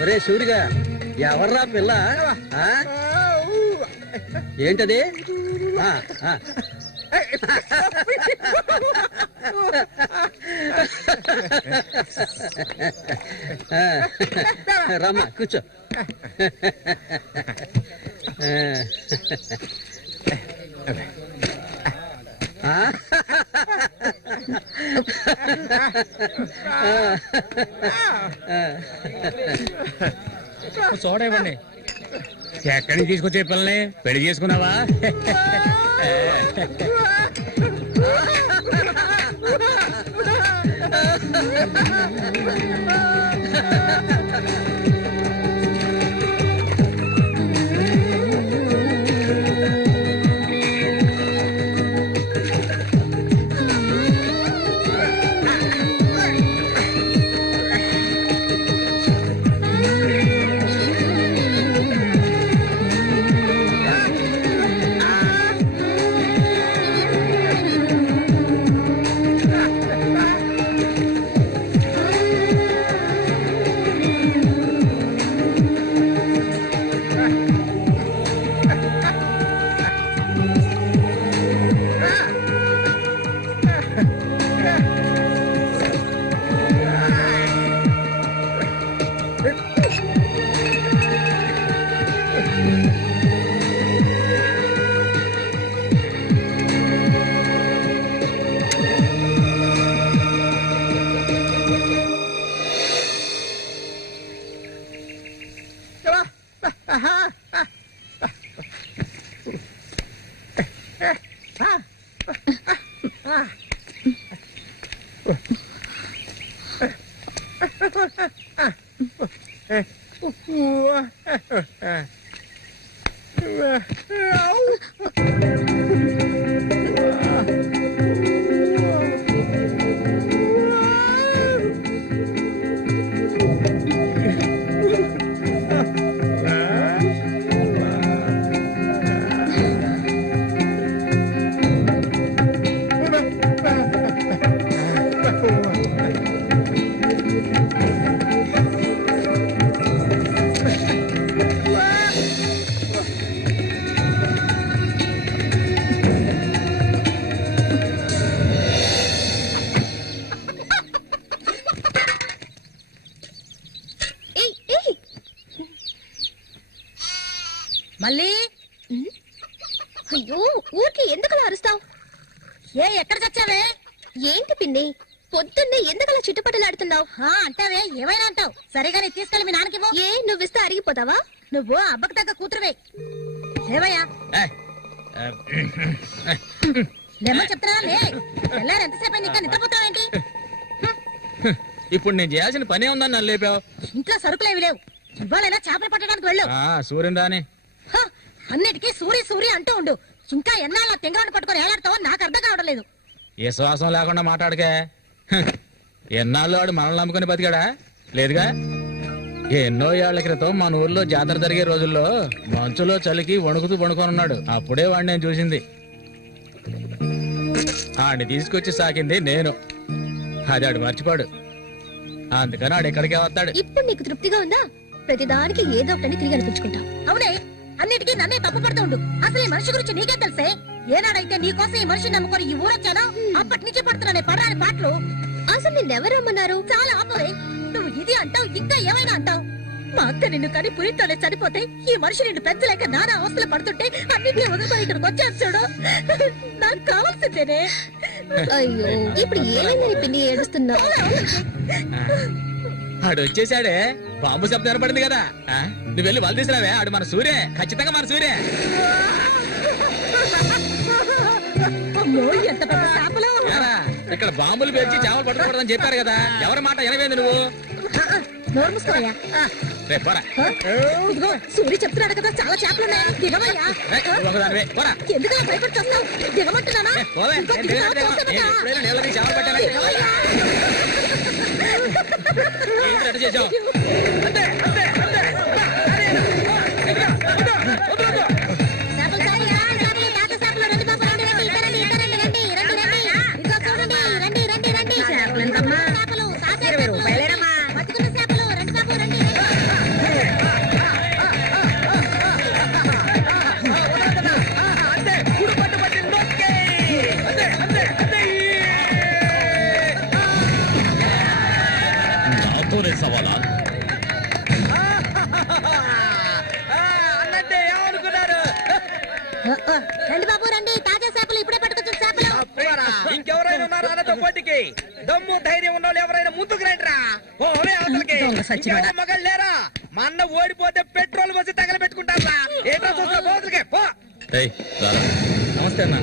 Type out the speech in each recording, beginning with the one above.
ఒరే సూరిగా, ఎవర్రా పిల్ల? ఏంటది? రమ్మా కూర్చో. చూడండి ఎక్కడి నుంచి తీసుకొచ్చే పిల్లని పెళ్లి చేసుకున్నావా? మళ్ళీ అయ్యో ఊరికి ఎందుకలా అరుస్తావు? ఎక్కడ చచ్చావే? ఏంటి పిన్ని పొద్దున్నే ఎందుకలా చుట్టుపట్టలాడుతున్నావు? అంటావే, ఏమైనా అంటావు. సరిగానే తీసుకెళ్ళి మీ నాన్నకి ఏ నువ్విస్తే అరిగిపోతావా? నువ్వు అబ్బకు తగ్గ కూతురువే. లేవయ్యా, లేమని చెప్తున్నా. లే, ఎల్లారు ఎంతసేపు ఇంకా నిద్రపోతావేంటి? ఇప్పుడు నేను చేయాల్సిన పనే ఉందని నన్ను లేపావు. ఇంట్లో సరుకులేవి లేవు. ఇవాళైనా చేపలు పట్టడానికి వెళ్ళు. సూర్యుని రాని అన్నిటికీ సూరి సూరి అంటూ ఉండు. ఇంకా ఎన్నాళ్ళ తెంగరాడు పట్టుకొని ఏలాడతావో నాకు అర్థం కావడం లేదు. ఏ శ్వాసం లేకుండా మాట్లాడకే. ఎన్నాళ్ళు వాడు మనల్ని నమ్ముకుని బతికాడా? లేదుగా. ఎన్నో ఏళ్ల క్రితం మన ఊర్లో జాతర జరిగే రోజుల్లో మంచులో చలికి వణుకుతూ వణుకొని ఉన్నాడు. అప్పుడే వాడిని నేను చూసింది. ఆడిని తీసుకొచ్చి సాకింది నేను. అది ఆడు మర్చిపోడు. అందుకని ఆడు ఎక్కడికే వస్తాడు. ఇప్పుడు నీకు తృప్తిగా ఉందా? ప్రతిదానికి ఏదో ఒకటి తిరిగి అనిపించుకుంటావు. అవునే, అన్నిటికీ నన్నే తప్పు పడుతూ ఉండు. అసలు ఈ మనిషి గురించి నీకే తెలుసే. ఏనాడైతే నీకోసం ఈ మనిషిని నమ్ముకొని ఈ ఊరొచ్చానో అప్పటి నుంచి పడుతున్నానే పడరాని పాటలు. అసలు నిన్నెవరు రమ్మన్నారు? చాలా ఆపవే. నువ్వు ఇది అంటావు, ఇంకా ఏమైనా అంటావు. మా అక్క నిన్ను కని పురితోనే చనిపోతే ఈ మనిషి నిన్ను పెంచలేక నానా అవస్థలు పడుతుంటే అన్నింటినీ వదులుకొని ఇక్కడికి వచ్చాను చూడు. నాకు కావాల్సిందేనే. అయ్యో, ఇప్పుడు ఏమైందని పిన్ని ఏడుస్తున్నావు? ఆడు వచ్చేసాడే. బాంబు శబ్దం ఏర్పడింది కదా. నువ్వు వెళ్ళి వాళ్ళు తీసుకురావే. ఆడు మన సూర్య, ఖచ్చితంగా మన సూర్య. అమ్మో, ఎంత పెద్ద చేపలు. ఇక్కడ బాంబులు పేల్చి చేపలు పట్టుకోవడం చెప్పారు కదా, ఎవరి మాట వినవేంది నువ్వు? నోరు మూసుకోవయ్యా. రేపు పోరా. ఇదిగో సూర్య చెప్తున్నాడు కదా, చాలా చేపలు ఉన్నాయి, దిగవయ్యా. నువ్వు ఒకదానివే, పోరా. ఎందుకు భయపడి వస్తావు? దిగమంటున్నానా? పోవే. ఇంకో నేను దిగుతావా? దిగను. చూస్తాను నేను కదా. ఎప్పుడైనా నీళ్ళని చేపలు పట్టానా? దిగవయ్యా. ఏంటి అట్ట చేసావు? చేపలు సాయిగా, చేపలు, తాత చేపలు, రండి బాబు, రండి, రండి, ఇక రండి, ఇక రండి, రండి, రండి, రండి. ఇదిగో చూడండి, రండి, రండి, రండి. చేపలు ఎంతమ్మా? చేపలు, తాజా చేపలు. బతుకున్న చేపలు, రండి బాబు, రండి, రండి. నాతోనే సవాలా? అన్నట్టే ఏమనుకున్నారు? రండి బాబు, రండి, తాజా చేపలు, ఇప్పుడే పట్టుకొచ్చిన చేపలు. ఇంకెవరైనా ఉన్నారా అన్నతో పోటీకి? దమ్ము ధైర్యం ఉన్న వాళ్ళు ఎవరైనా ముందుకు రండిరా. దొంగ సచ్చినోడా. మగళ్ళు లేరా? మా అన్న ఓడిపోతే పెట్రోల్ పోసి తగలబెట్టుకుంటారా? ఏంటో చూస్తా పోతులకే పో. ఏయ్, రారా. నమస్తే అన్న.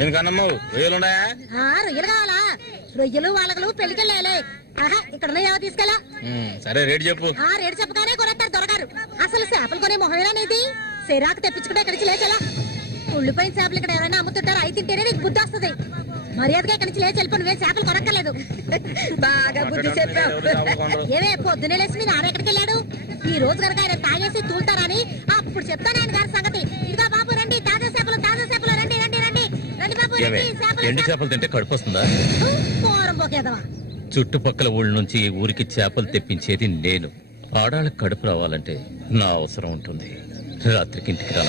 ఏం కన్నమ్మావు, రొయ్యలున్నాయా? రొయ్యలు కావాలా? రొయ్యలు వాళ్ళగలు పెళ్లికెళ్ళాలి. ఆహా, ఇక్కడ ఏవో తీసుకెళ్ళా. సరే రేటు చెప్పు. రేటు చెప్పగానే కొనేస్తారు దొరగారు. అసలు చేపలు కొనే మొహమేనేది? సిరాకు తెప్పించుకుంటే ఇక్కడికి లేచెలా. ఉళ్ళిపోయిన చేపలు ఇక్కడ ఎవరైనా అమ్ముతుంటారు, అయి తింటేనే నీకు బుద్ధి వస్తుంది. మర్యాదగా ఇక్కడి నుంచి లేచి వెళ్ళిపో, నువ్వే చేపలు కొనక్కర్లేదు. బాగా బుద్ధి చెప్పావు. ఏవే పొద్దునే లేచి మీ నాన్న ఎక్కడికి వెళ్ళాడు? ఈ రోజు కనుక ఆయన తాగేసి తూలుతారని అప్పుడు చెప్తాను ఆయన గారి సంగతి. ఇదిగో బాబు, రండి, తాజా చేపలు, తాజా చేపలు, రండి, రండి, రండి, రండి బాబు, రండి. ఎండి చేపలు తింటే కడుపు వస్తుందా? పోరం పోకేదవా. చుట్టుపక్కల ఊళ్ళ నుంచి ఈ ఊరికి చేపలు తెప్పించేది నేను. ఆడాళ్ళకి కడుపు రావాలంటే నా అవసరం ఉంటుంది. రాత్రికి ఇంటికి రా.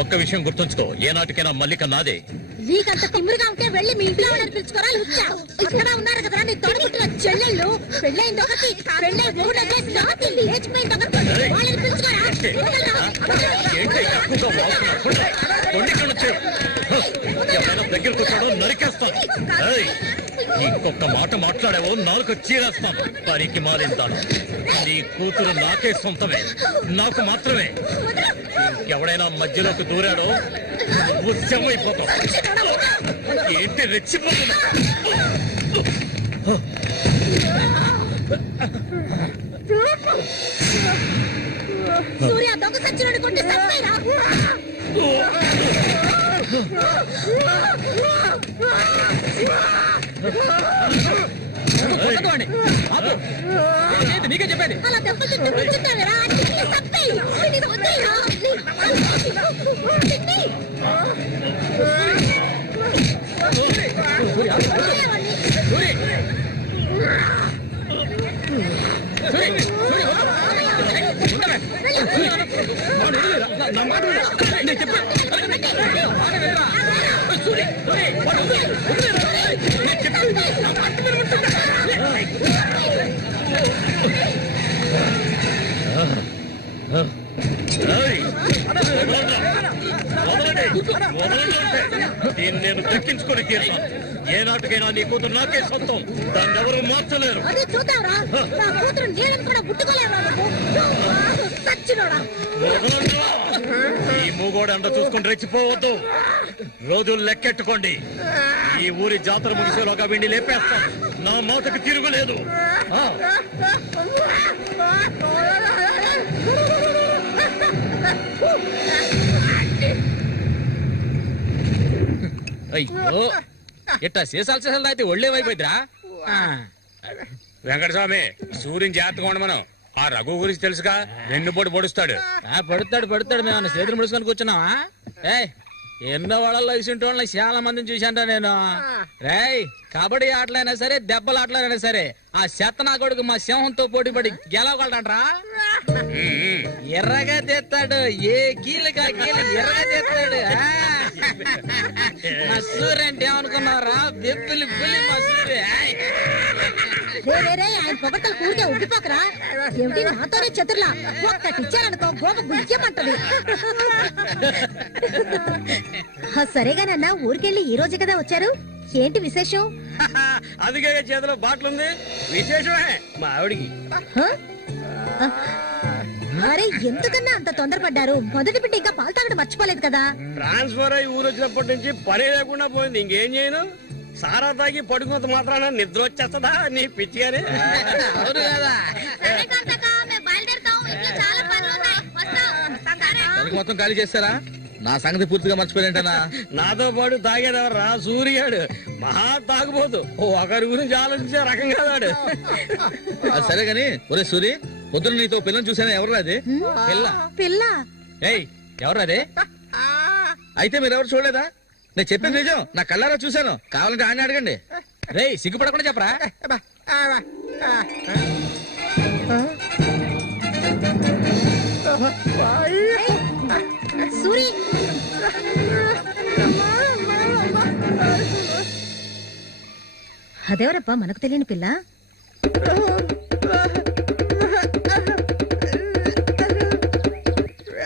ఒక్క విషయం గుర్తుంచుకో, ఏనాటికైనా మల్లిక నాదే. నీకంత తిమ్మిరిగా ఉంటే వెళ్ళి మీ ఇంట్లో వాళ్ళని పిలుచుకోరా. లుచ్చా అక్కడ ఉన్నారు కదా నీ తోడుపుట్టిన చెల్లెళ్ళు. పెళ్ళైంది ఒకటి, పెళ్ళై మూడు లేచిపోయింది ఒకటి, వాళ్ళని పిలుచుకోరా. ఎవరైనా దగ్గరకు వచ్చాడో నరికేస్తాను. ఇంకొక మాట మాట్లాడావో నాలుగు చీరేస్తాను. పనికి మారింతాను. నీ కూతురు నాకే సొంతమే, నాకు మాత్రమే. ఎవడైనా మధ్యలోకి దూరాడో ఉద్యమైపోతావు. ఏంటి రెచ్చిపోతున్నా? సూర్య దొంగ సచ్చినోడి కొట్టి చంపేరా. నీకే చెప్పేది. అలా దెబ్బతింటే కూర్చుంటావేరా. చంపేయి. దీన్ని నేను దక్కించుకొని తీరుతాను. ఏనాటికైనా నీ కూతురు నాకే సొంతం. దాన్ని ఎవరు మార్చలేరు. అదే చూద్దాంరా. నా కూతురు నేను కూడా ముట్టుకోలేరా. సచ్చినోడా. ఈ మూగోడు అంత చూసుకుని రెచ్చిపోవద్దు. రోజులు లెక్కెట్టుకోండి. ఈ ఊరి జాతర ముగిసేలోగా వీడిని లేపేస్తాను. నా మాటకు తిరుగులేదు. అయ్యో, ఇట్టా సీసాలు అయితే ఒళ్ళేమైపోయిద్దిరా. వెంకటస్వామి, సూర్యుని జాగ్రత్తగా ఉండి మనం. ఆ రఘు గురించి తెలుసుగా, వెన్నుపోటు పొడుస్తాడు. పడుతాడు. మేము చేతులు ముడుచుకొని కూర్చున్నావా? ఎన్నో వాళ్ళల్లో ఇసుంటి వాళ్ళని చాలా మందిని చూశాంటా నేను. రేయ్, కబడ్డీ ఆటలైనా సరే, దెబ్బల ఆటలైనా సరే, ఆ శతనా కొడుకు మా సింహంతో పోటీపడి గెలవగలడంట్రా. ఎర్రగా తెస్తాడు. ఏ కీలుగా కీలు ఎర్రగా తెస్తాడు. మా సూర్య అంటే ఏమనుకున్నారా? బెబ్బులి పులి మా సూర్య. ఆయన పొగట్టలు కూడితే ఉబ్బిపోకరా. ఏమిటి నాతోనే చతుర్లా? ఒక్కటిచ్చారనుకో గోప గుయ్యమంటది. సరేగానన్నా, ఊరికెళ్ళి ఈ రోజు కదా వచ్చారు. ఏంటి విశేషం? అందుకే చేతిలో బాటిల్ ఉంది. విశేషమే మా ఆవిడికి. హ? అరే ఎందుకన్నా అంత తొందరపడ్డారు? మొదటి బిడ్డ ఇంకా పాలు తాగడం మర్చిపోలేదు కదా? ట్రాన్స్ఫర్ అయ్యి ఊరు వచ్చినప్పటి నుంచి పని లేకుండా పోయింది. ఇంకేం చేయను? సారా తాగి పడుకున్నంత మాత్రాన నిద్ర వచ్చేస్తుందా నీ పిచ్చిగానే? అవును కదా. మొత్తం ఖాళీ చేస్తారా? నా సంగతి పూర్తిగా మర్చిపోయింటనా? నాతో పాటు తాగేదెవర్రా? సూర్యాడు మహా తాగుపోతు. ఒకరి గురించి ఆలోచించే రకం కాదాడు. అది సరే గాని, ఒరే సూరి, పొద్దున నీతో పిల్లని చూసాను. ఎవరు అది? పిల్ల. పిల్ల? ఏయ్, ఎవరు అది? అయితే మీరెవరు చూడలేదా? నేను చెప్పేది నిజం, నా కళ్ళారా చూశాను. కావాలంటే ఆయన అడగండి. రేయ్, సిగ్గుపడకుండా చెప్పరా? సూరి, అదేవరబ్బా మనకు తెలియని పిల్ల?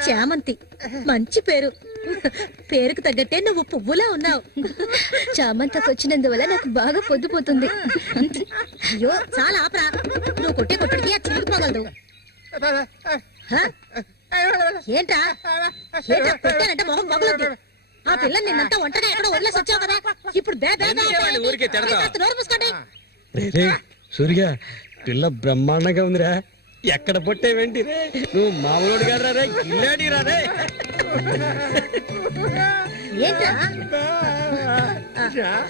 చామంతి, మంచి పేరు. పేరుకు తగ్గట్టే నువ్వు పువ్వులా ఉన్నావు. చామంతకు వచ్చినందువల్ల నాకు బాగా పొద్దుపోతుంది. అయ్యో చాలా ఆపరా, నువ్వు కొట్టే కొట్టడికి ఆ చిరిగిపోగలదు. హ? ఏంటా ఏంటా కొట్టానంటే మొహం పగలదు. ఆ పిల్ల నిన్నంతా ఒంటరిగా ఎక్కడో వదిలేసి వచ్చావు కదా, ఇప్పుడు బే బే బే ఎందుకేవాడిని ఊరికే తిడతావ్? కాస్త నోరు మూసుకోండి. సూర్య పిల్ల బ్రహ్మాండంగా ఉందిరా. ఎక్కడ పొట్టేవేంటి రే? నువ్వు మామూలు గారా రే? గిల్లాడి రా రే. ఏంట్రా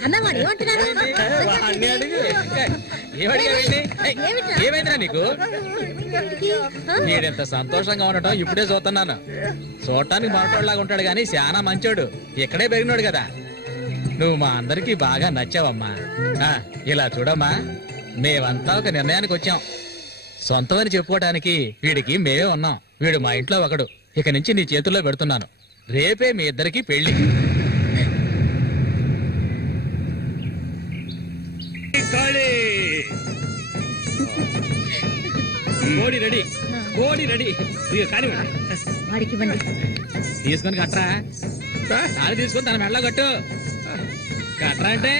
అన్నవాడు ఏమంటున్నాడు? వాడిని అడుగు. ఏమడిగావేంటి? ఏయ్, ఏమిట్రా? ఏమైందిరా నీకు? ఆ? వీడెంత సంతోషంగా ఉండటం ఇప్పుడే చూస్తున్నాను. చూడటానికి మొరటోళ్ళలాగా ఉంటాడు గాని చాలా మంచోడు. ఇక్కడే పెరిగినాడు కదా. నువ్వు మా అందరికి బాగా నచ్చావమ్మా. ఆ, ఇలా చూడమ్మా, మేమంతా ఒక నిర్ణయానికి వచ్చాం. సొంతమని చెప్పుకోవటానికి వీడికి మేమే ఉన్నాం. వీడు మా ఇంట్లో ఒకడు. ఇక నుంచి నీ చేతుల్లో పెడుతున్నాను. రేపే మీ ఇద్దరికి పెళ్లి. కోడి రెడీ, కోడి రెడీ. కానీ వాడికి ఇవ్వండి. తీసుకొని కట్టరా. తాళి తీసుకొని తన మెడలో కట్టు. కట్టరా అంటే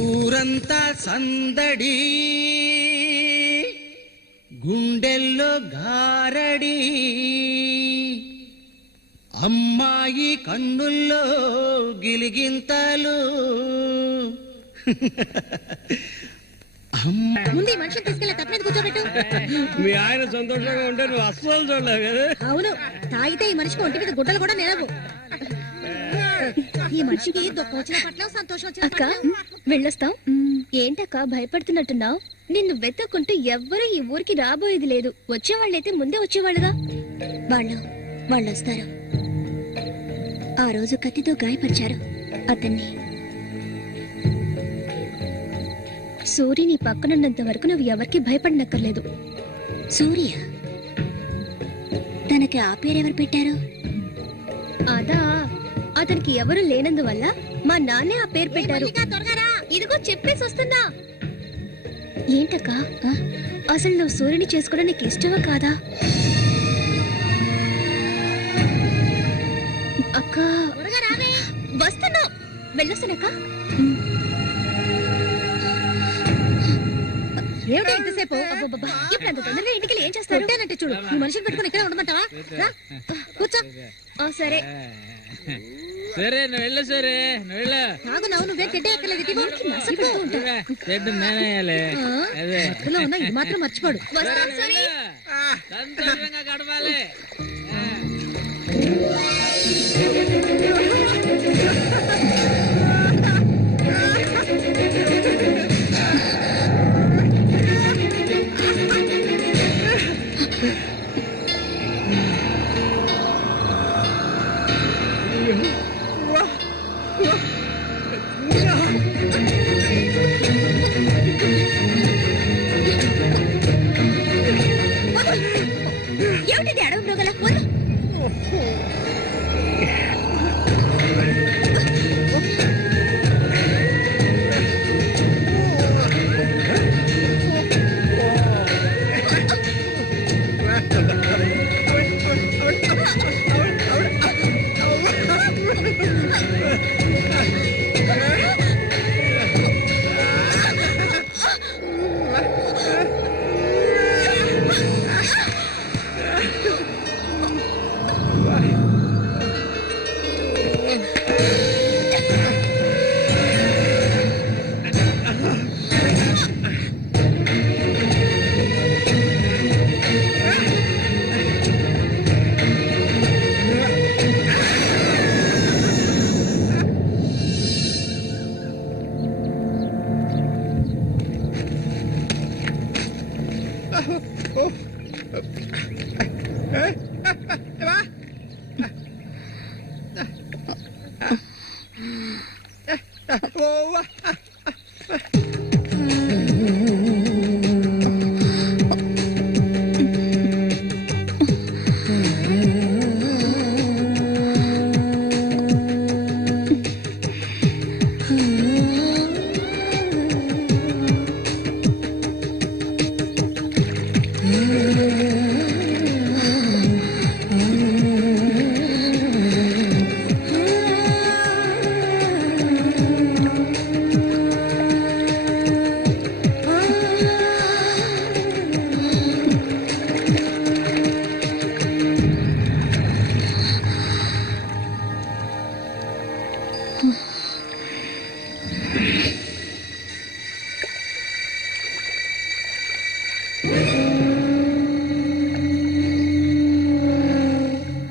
ఊరంతా సందడి, గుండెల్లో గారడి, అమ్మాయి కన్నుల్లో గిలిగింతలు. ముందు ఈ మనిషిని తీసుకెళ్ళి తప్ప మీద కూర్చోబెట్టు. మీ ఆయన సంతోషంగా ఉంటే నువ్వు అస్సలు చూడలేవు కదా. అవును, తాగితే ఈ మనిషికి ఒంటి మీద గుడ్డలు కూడా నిలవు. ఈ మనిషికి దుఃఖం వచ్చిన పట్ల సంతోషం వచ్చిన అక్క పట్ల. వెళ్ళొస్తాం. ఏంటక్క భయపడుతున్నట్టున్నావు? నిన్ను వెతకుంటూ ఎవ్వరూ ఈ ఊరికి రాబోయేది లేదు. వచ్చేవాళ్ళైతే ముందే వచ్చేవాళ్ళుగా. వాళ్ళు వస్తారు. ఆ రోజు కత్తితో గాయపరిచారు అతన్ని. సూర్య నీ పక్కనున్నంత వరకు నువ్వు ఎవరికి భయపడనక్కర్లేదు. సూర్య తనకి ఆ పేరెవరు పెట్టారు? అదా, అతనికి ఎవరు లేనందువల్ల మా నాన్నే ఆ పేరు పెట్టారు. త్వరగా రా. ఇదిగో చెప్పేసి వస్తున్నా. ఏంటక్క, అసలు నువ్వు సూర్యుని చేసుకోవడం నీకు ఇష్టమా కాదా? అక్క త్వరగా రావే. వస్తున్నా, వెళ్ళొస్తానక్క. ఏమిటి ఇంతసేపు? అబ్బబ్బబ్బా, ఇప్పుడు అంత తొందరగా ఇంటికి ఏం చేస్తారు? కొట్టానంటే చూడు, ఈ మనిషిని పెట్టుకుని ఇక్కడే ఉండమంటావా? రా, కూర్చో. సరే. సరే, నువ్వు వెళ్ళు. సరే, నువ్వు వెళ్ళు. తాగు నవ్వు, నువ్వే చెడ్డ ఎక్కలేదు. చెడ్డు నేనేయాలి. అదే ఉన్నా ఇది మాత్రం మర్చిపోడు. వస్తాను సూరి. సంతోషంగా గడపాలి. ఏమిటిది అడవి మృగల? వద్దు.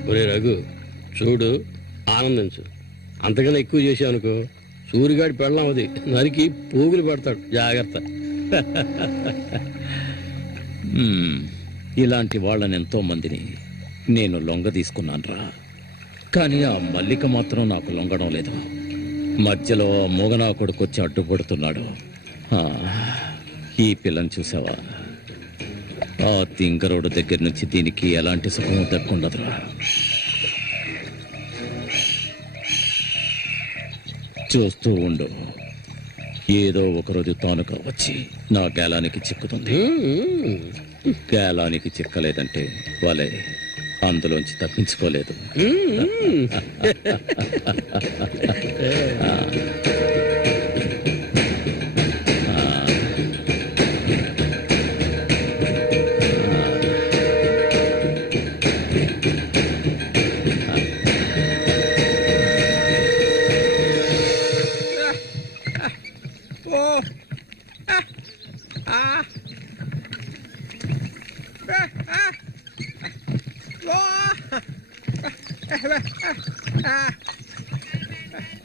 ఒరే రఘు చూడు, ఆనందించు. అంతకన్నా ఎక్కువ చేసావు అనుకో సూరిగాడి పెళ్ళం అది నరికి పోగులు పడతాడు. జాగ్రత్త. ఇలాంటి వాళ్ళని ఎంతో మందిని నేను లొంగ తీసుకున్నానురా. కానీ ఆ మల్లిక మాత్రం నాకు లొంగడం లేదు. మధ్యలో మూగనా కొడుకొచ్చి అడ్డుపడుతున్నాడు. ఈ పిల్లని చూసావా? ఆ తింకరోడు దగ్గర నుంచి దీనికి ఎలాంటి సుఖం దక్కుండదురా. చూస్తూ ఉండు, ఏదో ఒకరోజు తానుక వచ్చి నా గేలానికి చిక్కుతుంది. గేలానికి చిక్కలేదంటే వాళ్ళే అందులోంచి తప్పించుకోలేదు.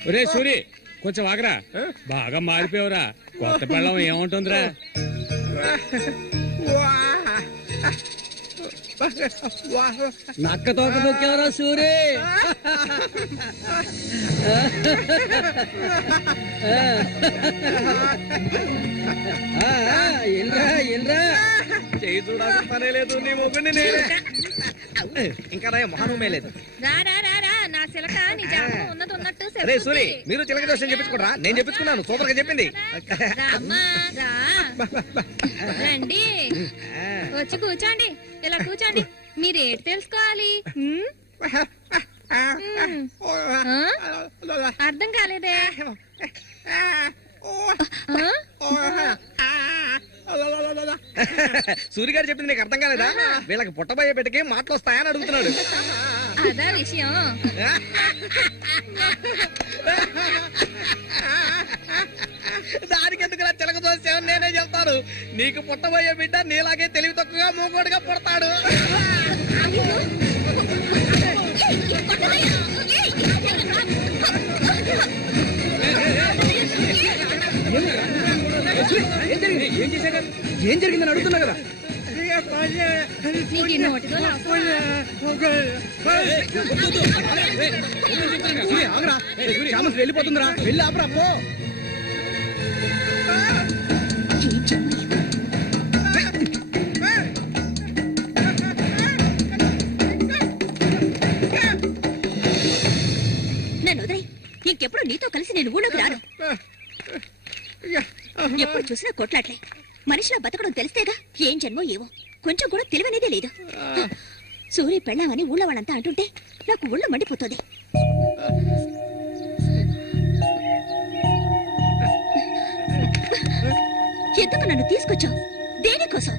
ఒరే సూరి, కొంచెం ఆగరా. బాగా మారిపోయావురా. కొత్త పెళ్ళం ఏముంటుందిరా? నక్క తోక దొక్కేవరా సూరి. చేయి చూడాల్సిన లేదు నీ మొగ్గుని. ఇంకా మొహమే లేదు. అరే సూరి, మీరు చిలక దోషం చెప్పించుకోరా? నేను చెప్పించుకున్నాను, సూపర్ గా చెప్పింది. రండి, వచ్చి కూర్చోండి. ఇలా కూర్చోండి. మీరేటి తెలుసుకోవాలి? అర్థం కాలేదే? సూర్య గారు చెప్పింది నీకు అర్థం కాలేదా? వీళ్ళకి పుట్టబోయే బిడ్డకి మాటలు వస్తాయని అడుగుతున్నాడు. అదా విషయం. దానికి ఎందుకు చిలక దోషం నేనే చెప్తాను. నీకు పుట్టబోయే బిడ్డ నీలాగే తెలివి తక్కువగా మూకోడుగా పుడతాడు. ఏం జరిగిందని అడుగుతున్నా కదా. వెళ్ళిపోతుందిరా, వెళ్ళి ఆపరా. నన్ను వదిలేయ్. ఇంకెప్పుడు నీతో కలిసి నేను ఊళ్ళోకి రాను. ఎప్పుడు చూసినా కొట్లాట్లే. మనిషిలా బతకడం తెలిస్తేగా. ఏం జన్మో ఏవో, కొంచెం కూడా తెలివనేదే లేదు. సూర్య పెళ్ళామని ఊళ్ళో వాళ్ళంతా అంటుంటే నాకు ఊళ్ళో మండిపోతుంది. ఎందుకు నన్ను తీసుకొచ్చావు? దేనికోసం?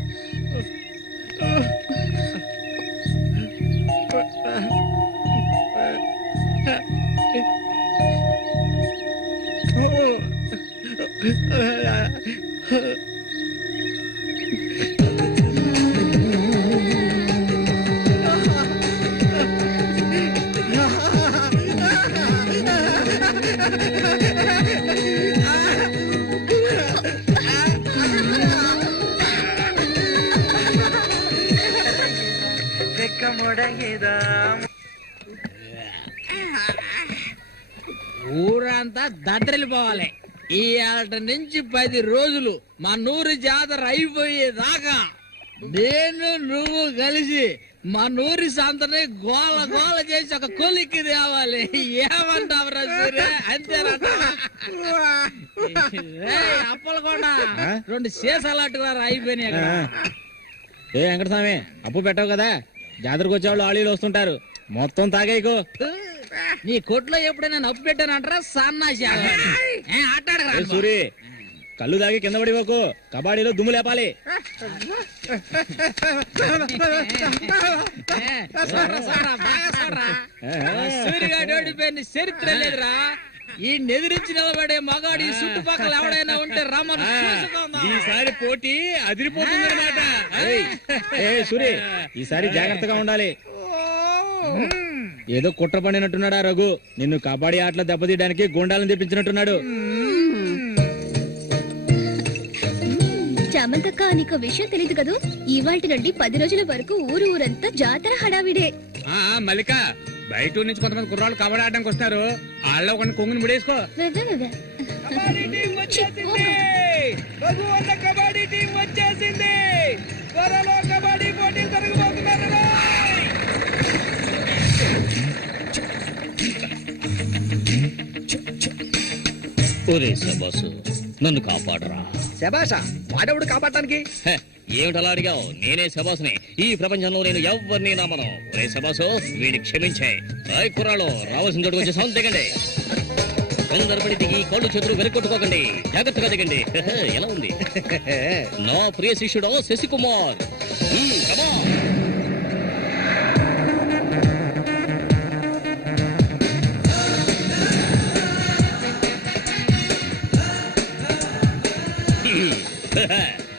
ఊరంతా దద్దరిల్లిపోవాలి. ఇవాళ నుంచి 10 రోజులు మా నూరు జాతర అయిపోయేదాకా నేను నువ్వు కలిసి మా నూరి సంతని గోల గోల చేసి ఒక కొలిక్కి తేవాలి. ఏమంటావురా సూర్య? అంతేనంటావా? అప్పలకొండ 2 సీసాలట్టుగా అయిపోయినాయి అక్కడ. ఏ వెంకటస్వామి అప్పు పెట్టావు కదా, జాతరకు వచ్చేవాళ్ళు ఆళీలు వస్తుంటారు, మొత్తం తాగేయకు. నీ కొట్లో ఎప్పుడైనా నప్పు పెట్టానంటారా సన్నాసి ఆటాడరా సూరి కళ్ళు తాగి కింద పడిపోకు, కబాడీలో దుమ్ము లేపాలి. సూర్యగాడు ఓడిపోయిన చరిత్ర లేదురా. ఈ నెదిరించి నిలబడే మగాడు ఈ చుట్టుపక్కల ఎవడైనా ఉంటే రమ్మని ఈసారి పోటీ అదిరిపోతుందన్నమాట. సూరి ఈసారి జాగ్రత్తగా ఉండాలి. ఏదో కుట్ర పడినట్టున్నాడా రఘు, నిన్ను కబాడీ ఆటలో దెబ్బతీయడానికి గుండాలను తెప్పించినట్టున్నాడు. చామంతక్క నీకు విషయం తెలీదు కదూ, ఇవాల్టి నుండి 10 రోజుల వరకు ఊరంతా జాతర హడావిడే. మల్లిక బయట ఊరు నుంచి కొంతమంది కుర్రాళ్ళు కబడ్డీ ఆడడానికి వస్తారు, వాళ్ళ ఒక కొంగుని ముడేసుకో. కబడ్డీ టీం వచ్చేసింది, త్వరలో కబడ్డీ పోటీ జరగబోతున్నారు. ఒరే శబాసు, నన్ను కాపాడరా. శబాషా వాడెవడు కాపాడటానికి? ఏమిటలా అడిగావు? నేనే శబాసుని. ఈ ప్రపంచంలో నేను ఎవరిని నమ్మను. ఒరే శబాసు, వీడిని క్షమించే. కుర్రాళ్ళు రావాల్సిన చోటుకు వచ్చేసాం, దిగండి. తొందరపడి దిగి కళ్ళు చేతులు వెనకొట్టుకోకండి, జాగ్రత్తగా దిగండి. ఎలా ఉంది నా ప్రియ శిష్యుడు శశికుమార్?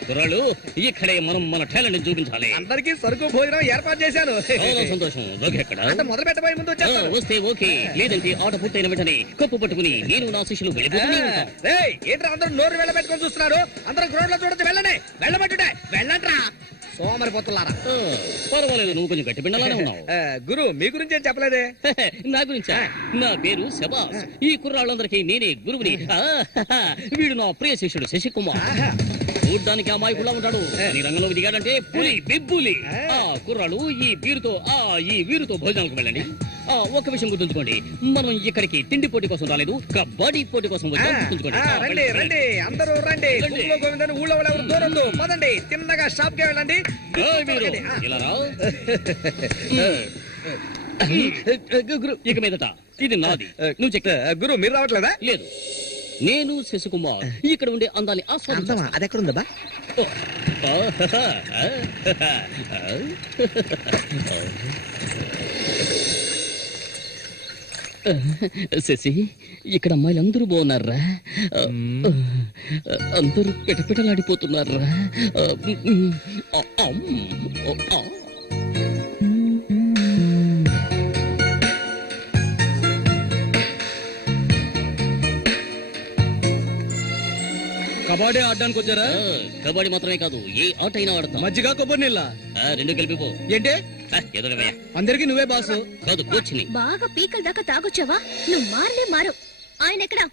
కుర్రాళ్ళు, ఇక్కడే మనం మన టాలెంట్ చూపించాలి. అందరికీ సరుకు భోజనం ఏర్పాటు చేశాను. చాలా సంతోషం. ఎక్కడ మొదలు పెట్టబోయే ముందు వస్తే ఓకే, లేదంటే ఆట పూర్తయిన వెంటనే కప్పు పట్టుకుని నేను నా శిష్యులు వెళ్ళిపోతూనే ఉంటాం. ఏంట్రా అందరూ నోరు వెళ్ళబెట్టుకొని చూస్తున్నారు? అందరూ గ్రౌండ్ లో చూడొచ్చు, వెళ్ళండి. వెళ్ళబెట్టుటే వెళ్ళంట్రా సోమరిపోతున్నారా. పర్వాలేదు, నువ్వు కొంచెం గట్టి పిండాలనే ఉన్నావు. గురు మీ గురించి ఏం చెప్పలేదే? నా గురించా? నా పేరు శబాస్. ఈ కుర్రాళ్ళందరికీ నేనే గురువుని. వీడు నా ప్రియ శిష్యుడు శశికుమార్. చూడ్డానికి అమాయకులా ఉంటాడు, నీ రంగంలోకి దిగాడంటే పులి బిబ్బులి. కుర్రాళ్ళు ఈ వీరుతో భోజనాలకు వెళ్ళండి. ఒక విషయం గుర్తుంచుకోండి, మనం ఇక్కడికి తిండి పోటీ కోసం రాలేదు, కబడ్డీ పోటీ కోసం వచ్చాం. రండి రండి అందరూ రండి. గోవిందని ఊళ్ళో ఎవరు దూరం పదండి, తిన్నగా షాప్ కి వెళ్ళండి. ఇలా రా. ఇక మీదట ఇది నాది, నువ్వు చెక్. గురు మీరు రావట్లేదా? లేదు, నేను శశికుమార్ ఇక్కడ ఉండే అందాన్ని ఆస్వాదించాను. అది ఎక్కడ ఉందా? శశి, ఇక్కడ అమ్మాయిలు అందరూ బాగున్నారా? అందరూ పిటపిటలాడిపోతున్నారా? కబాడీ ఆడడానికి వచ్చారా? కబడ్డీ మాత్రమే కాదు, ఏ ఆట అయినా ఆడతాం. మజ్జిగ కొబ్బరి నీళ్ళ 2 కలిపిపో. ఏంటి? ఎదురవయ్యా, అందరికి నువ్వే బాసు కాదు కోచ్ని. బాగా పీకల దాకా తాగొచ్చావా? నువ్వు మారు. ఆయన ఎక్కడా?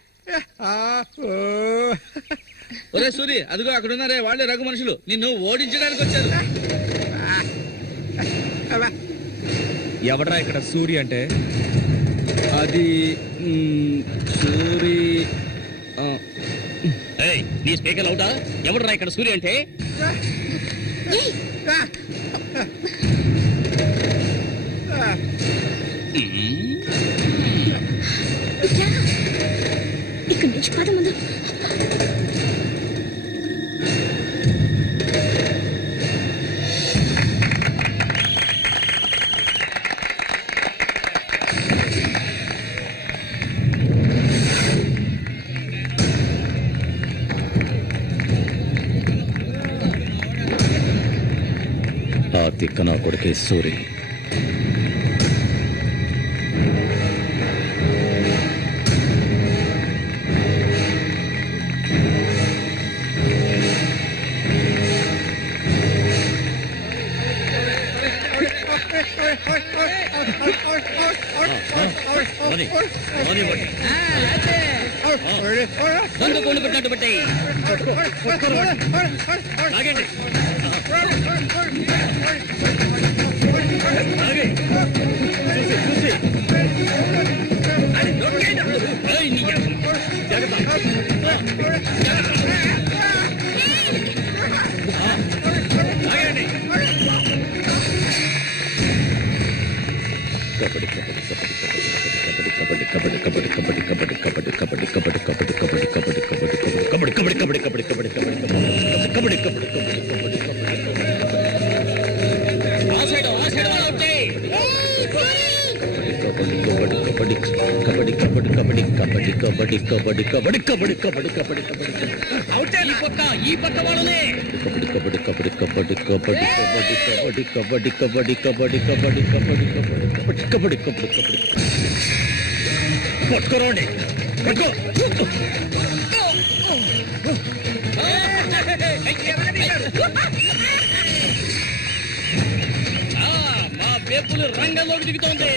ఒరే సూరి, అదిగో అక్కడ ఉన్నారే వాళ్ళే రఘు మనుషులు, నిన్ను ఓడించడానికి వచ్చారు. ఎవడరా ఇక్కడ సూరి అంటే? అది సూరి. నీ స్పీకర్ అవుతా? ఎవడరా ఇక్కడ సూర్య అంటే? ఇక్కడి నుంచి పద ముందు. ఆ తిక్క నా కొడుకే సూరి. దొంగ కొండు పెట్టినట్టు పెట్టాయి. ఆగండి. ఏయ్, నీ ఆగండి. ఆ సైడ్ వాళ్ళు వచ్చాయి. ఈ పక్క వాళ్ళనే. పట్టుకోరండి. మా వేపులు రంగంలోకి దిగుతోంది.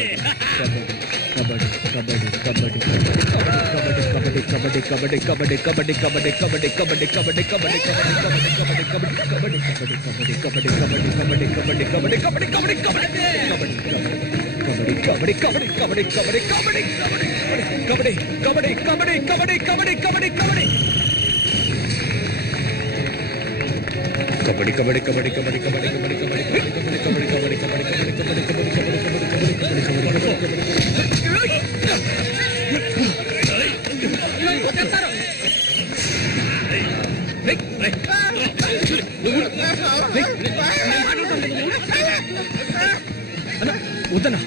వద్దనా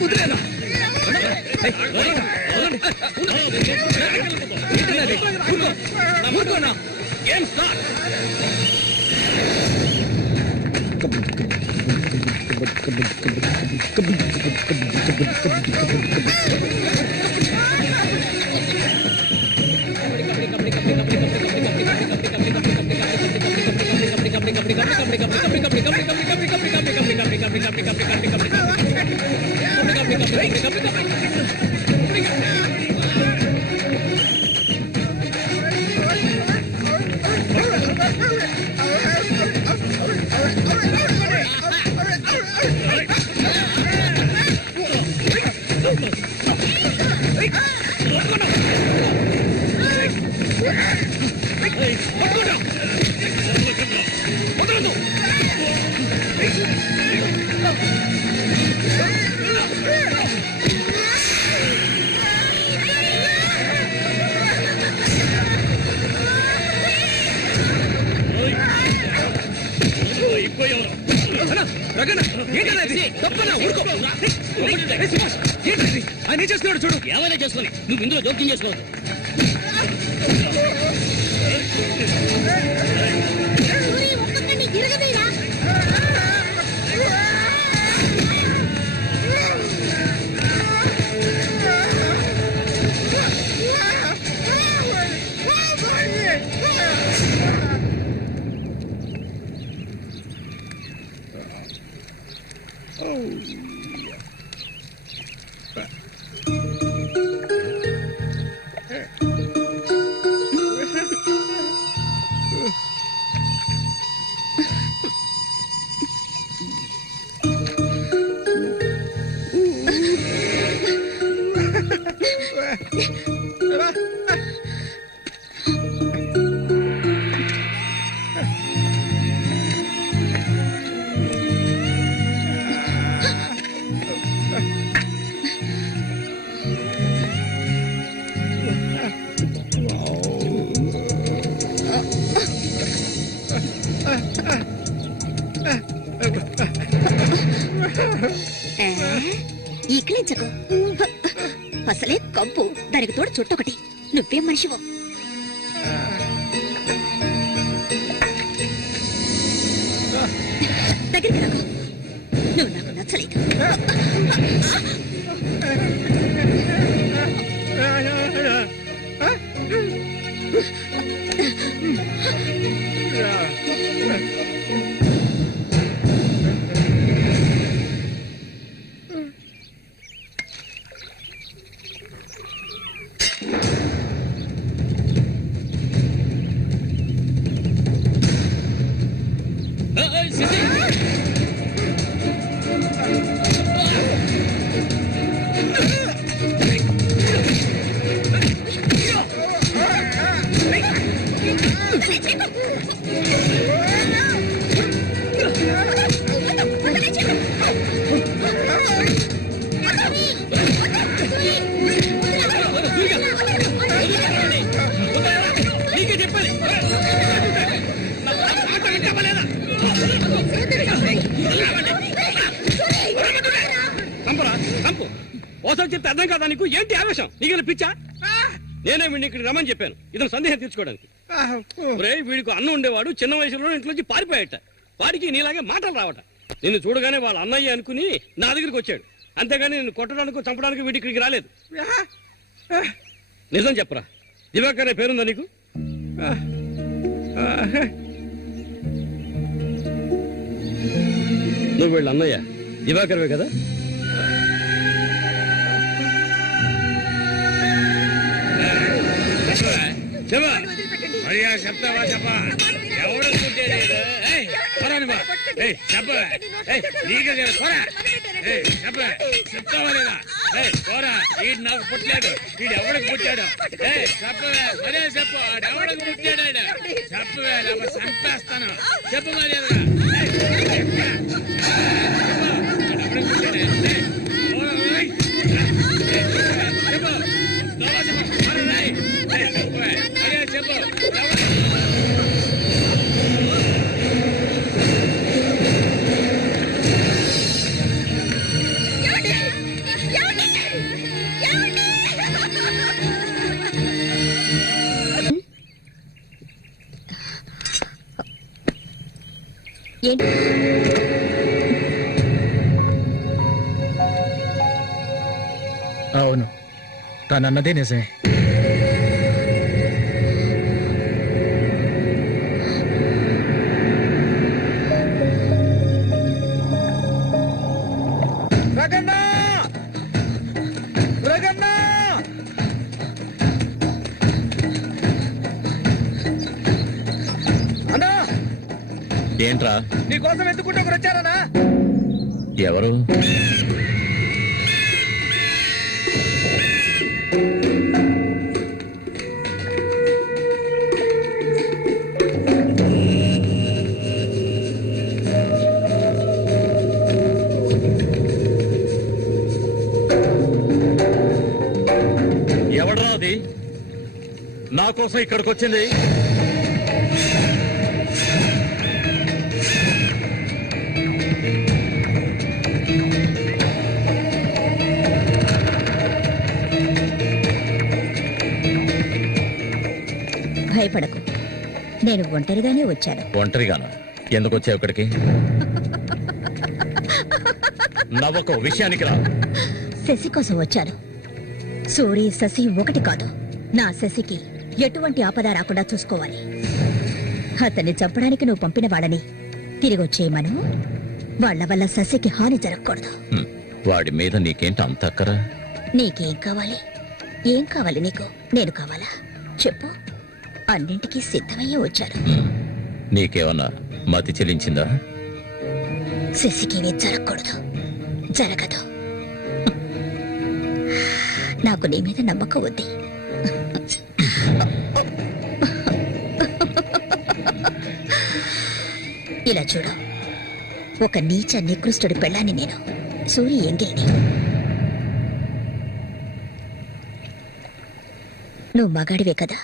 వదిలేనా ఊరుకోనా ఏం స్టార్ట్. ఆయన చేస్తున్నాడు చూడు. ఏమైనా చేసుకొని నువ్వు ఇందులో జోక్యం చేసుకోవద్దు. ఈకిలించకు. అసలే కంపు, దానికి తోడు చుట్టొకటి. నువ్వేం మనిషివో. దగ్గరికి రాకు. నువ్వు నాకు నచ్చలేదు. ఎన్నిసార్లు చెప్తే అర్థం కాదా నీకు? ఏంటి ఆవేశం? నీకు పిచ్చా? నేనే వీడిని ఇక్కడికి రమ్మని చెప్పాను ఇతను సందేహం తీర్చుకోవడానికి. వీడికి అన్న ఉండేవాడు, చిన్న వయసులో ఇంట్లోంచి పారిపోయాట. వాడికి నీలాగే మాటలు రావట. నిన్ను చూడగానే వాళ్ళ అన్నయ్య అనుకుని నా దగ్గరికి వచ్చాడు, అంతేగాని నిన్ను కొట్టడానికి చంపడానికి వీడి ఇక్కడికి రాలేదు. నిజం చెప్పరా, దివాకర్ అనే పేరుందా నీకు? నువ్వు వీళ్ళ అన్నయ్య దివాకర్వే కదా? చెప్తావా చెప్పా? ఎవడు చెప్తావా లేదా? పోరా, వీడు నాకు పుట్టలేదు, వీడు ఎవడికి పుట్టాడు? చెప్పవే, మరే చెప్పు, ఎవడికి పుట్టాడు? చెప్పవే, లేకపోతే చంపేస్తాను. చెప్పు మర్యాదగా. అవును, తనన్నదే నిజమే. ఏంట్రా? నీకోసం ఎందుకుంటే ఒకరు వచ్చారనా? ఎవరు? ఎవడరా అది నా కోసం ఇక్కడికి వచ్చింది? భయపడకు, నేను ఒంటరిగానే వచ్చాను. ఒంటరిగానా? ఎందుకు వచ్చావు ఇక్కడికి? నవ్వకు, విషయానికి రా. శశి కోసం వచ్చాను. సూరి, శశి ఒకటి కాదు. నా శశికి ఎటువంటి ఆపద రాకుండా చూసుకోవాలి. అతన్ని చంపడానికి నువ్వు పంపిన వాళ్ళని తిరిగి వచ్చేయమను. వాళ్ల వల్ల శశికి హాని జరగకూడదు. వాడి మీద నీకేంటి అంత అక్కరా? నీకేం కావాలి? ఏం కావాలి నీకు? నేను కావాలా? చెప్పు. అన్నింటికీ సిద్ధమయ్యే వచ్చాను. నీకేమన్నా మతి చెల్లించిందా? శశికి జరగకూడదు, జరగదు. నాకు నీ మీద నమ్మకం ఉంది. ఇలా చూడు, ఒక నీచ నికృష్టుడి పెళ్ళాన్ని నేను, సూరి ఎంగిల్ని. నువ్వు మగాడివే కదా?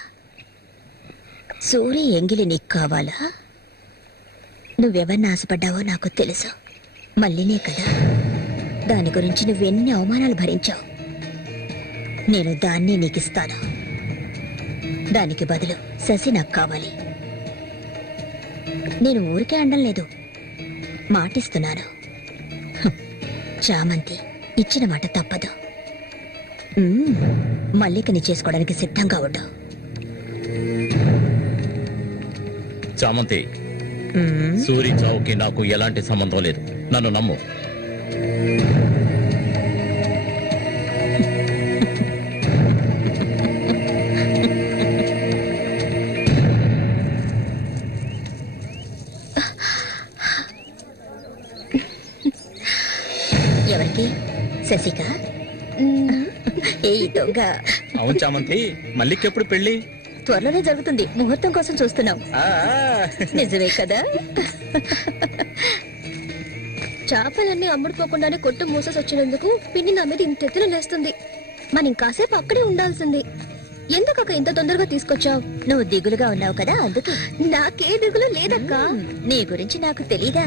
సూరి ఎంగిలి నీకు కావాలా? నువ్వెవరిని ఆశపడ్డావో నాకు తెలుసు. మళ్ళీనే కదా. దాని గురించి నువ్వెన్ని అవమానాలు భరించావు. నేను దాన్ని నీకిస్తాను. దానికి బదులు శశి నాకు కావాలి. నేను ఊరికే అండం లేదు, మాటిస్తున్నాను. చామంతి ఇచ్చిన మాట తప్పదు. మల్లికని చేసుకోవడానికి సిద్ధంగా ఉండు. చామంతి, సూరి చావుకి నాకు ఎలాంటి సంబంధం లేదు. నన్ను నమ్ము. ఎవరికి? శశిక? ఏ దొంగ! అవును చామంతి, మల్లికెప్పుడు పెళ్లి? త్వరలోనే జరుగుతుంది. ముహూర్తం కోసం చూస్తున్నాం. నిజమే కదా? చేపలన్నీ అమ్ముడుపోకుండానే కొట్టు మూసేసి వచ్చినందుకు పిన్ని నా మీద ఇంత ఎత్తున లేస్తుంది. మనం ఇంకాసేపు అక్కడే ఉండాల్సింది. ఎందుకక్క ఇంత తొందరగా తీసుకొచ్చావు? నువ్వు దిగులుగా ఉన్నావు కదా, అందుకే. నాకే దిగులు లేదక్క. నీ గురించి నాకు తెలీదా?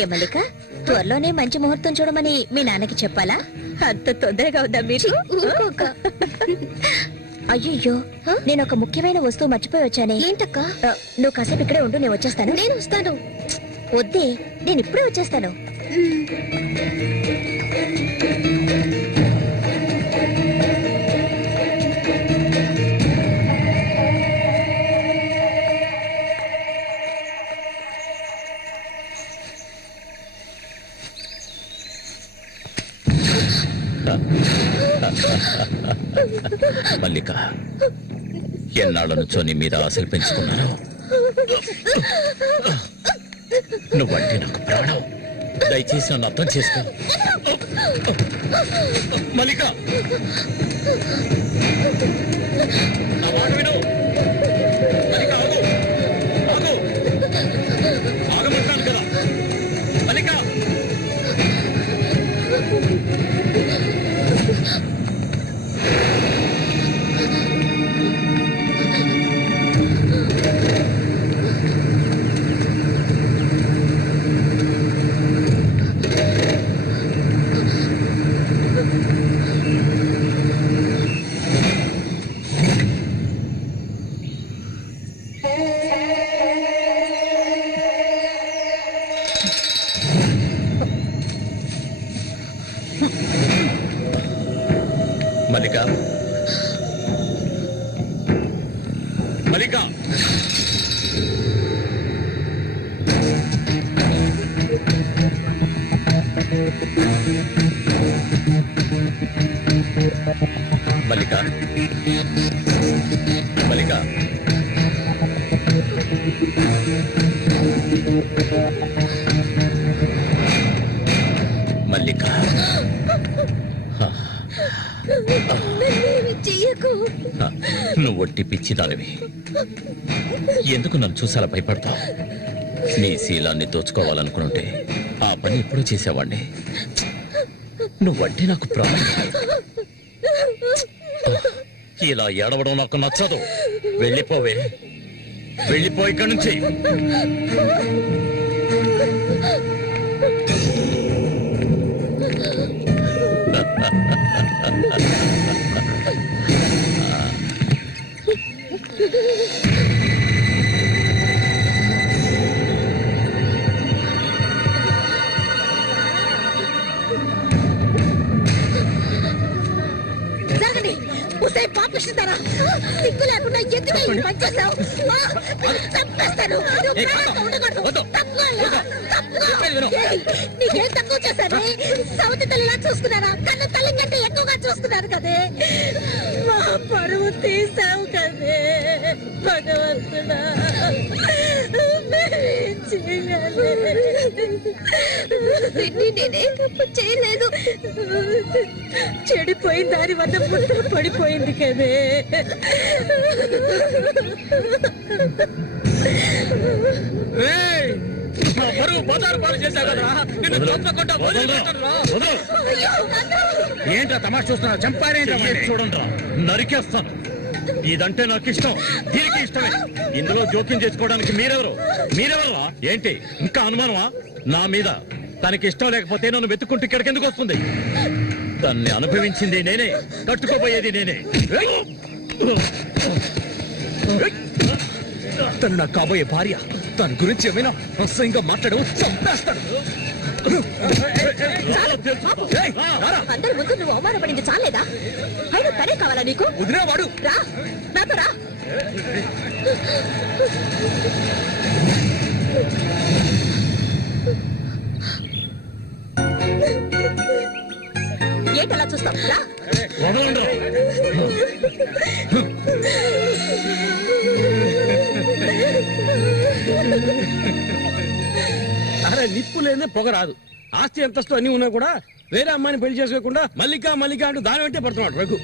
ఏ మల్లిక, త్వరలోనే మంచి ముహూర్తం చూడమని మీ నాన్నకి చెప్పాలా? అంత తొందరగా ఉందా మీరు? ఊరుకోక. అయ్యయ్యో నేను ఒక ముఖ్యమైన వస్తువు మర్చిపోయి వచ్చానే. ఏంటక్క? నువ్వు కాసేపు ఇక్కడే ఉండు, నేను వచ్చేస్తాను. నేను వస్తాను. వద్దే, నేను ఇప్పుడే వచ్చేస్తాను. మల్లిక, ఎన్నాళ్ళ నుంచో నీ మీద ఆశలు పెంచుకున్నాను. నువ్వంటే నాకు ప్రాణం. దయచేసి నన్ను అర్థం చేసుకో మల్లిక. నా మాట విను మల్లిక. ఆగు ఆగు, ఆగమంటాను కదా మల్లిక. మల్లిక, మల్లిక, మల్లిక, మల్లిక. మల్లిక, చెయ్యకు. నువ్వు ఒట్టి పిచ్చిదానివి. ఎందుకు నన్ను చూసాలా భయపడతావు? నీ శీలాన్ని దోచుకోవాలనుకుంటే ఆ పని ఎప్పుడు చేసేవాడిని. నువ్వంటే నాకు ప్రాణం. ఇలా ఏడవడం నాకు నచ్చదు. వెళ్ళిపోవే, వెళ్ళిపో ఇక్కడి నుంచి. పాపిస్తారా? సిగ్గు లేకుండా ఎందుకు ఈ పని చేశావు? చంపేస్తాను. నీకేం తక్కువ చేశాను? సౌతి తల్లిలా చూసుకున్నారా? కన్ను తల్లి కంటే ఎక్కువగా చూసుకున్నారు కదే. మా పరువు తీసావు కదే భగవంతుడా. నేనే చేయలేదు. చెడిపోయిన దాని వద్ద పుట్ట పడిపోయింది కదే. ఏంట్రా తమాషా చూస్తున్నా? చంపారేంటి? చూడండి, నరికేస్తాను. ఇదంటే నాకు ఇష్టం, దీనికి ఇష్టమే. ఇందులో జోక్యం చేసుకోవడానికి మీరెవరా? ఏంటి ఇంకా అనుమానమా నా మీద? తనకి ఇష్టం లేకపోతే నన్ను వెతుక్కుంటూ ఇక్కడికి ఎందుకు వస్తుంది? దాన్ని అనుభవించింది నేనే, కట్టుకోబోయేది నేనే. తను నాకు కాబోయే భార్య. తన గురించి ఏమైనా అసహ్యంగా మాట్లాడు, చంపేస్తాడు. అందరి ముందు నువ్వు అవమానపడింది చాలేదా? అయినా తనే కావాలా నీకు? వదిలేవాడు. రా, నాతో రా. ఏంటలా చూస్తావు? రా. అరే, నిప్పు లేదే పొగ రాదు. ఆస్తి అంతస్తు అన్ని ఉన్నా కూడా వేరే అమ్మాయిని పెళ్లి చేసుకోకుండా మల్లిక మల్లిక అంటూ దాని వెంటే పడుతున్నాడు రఘు.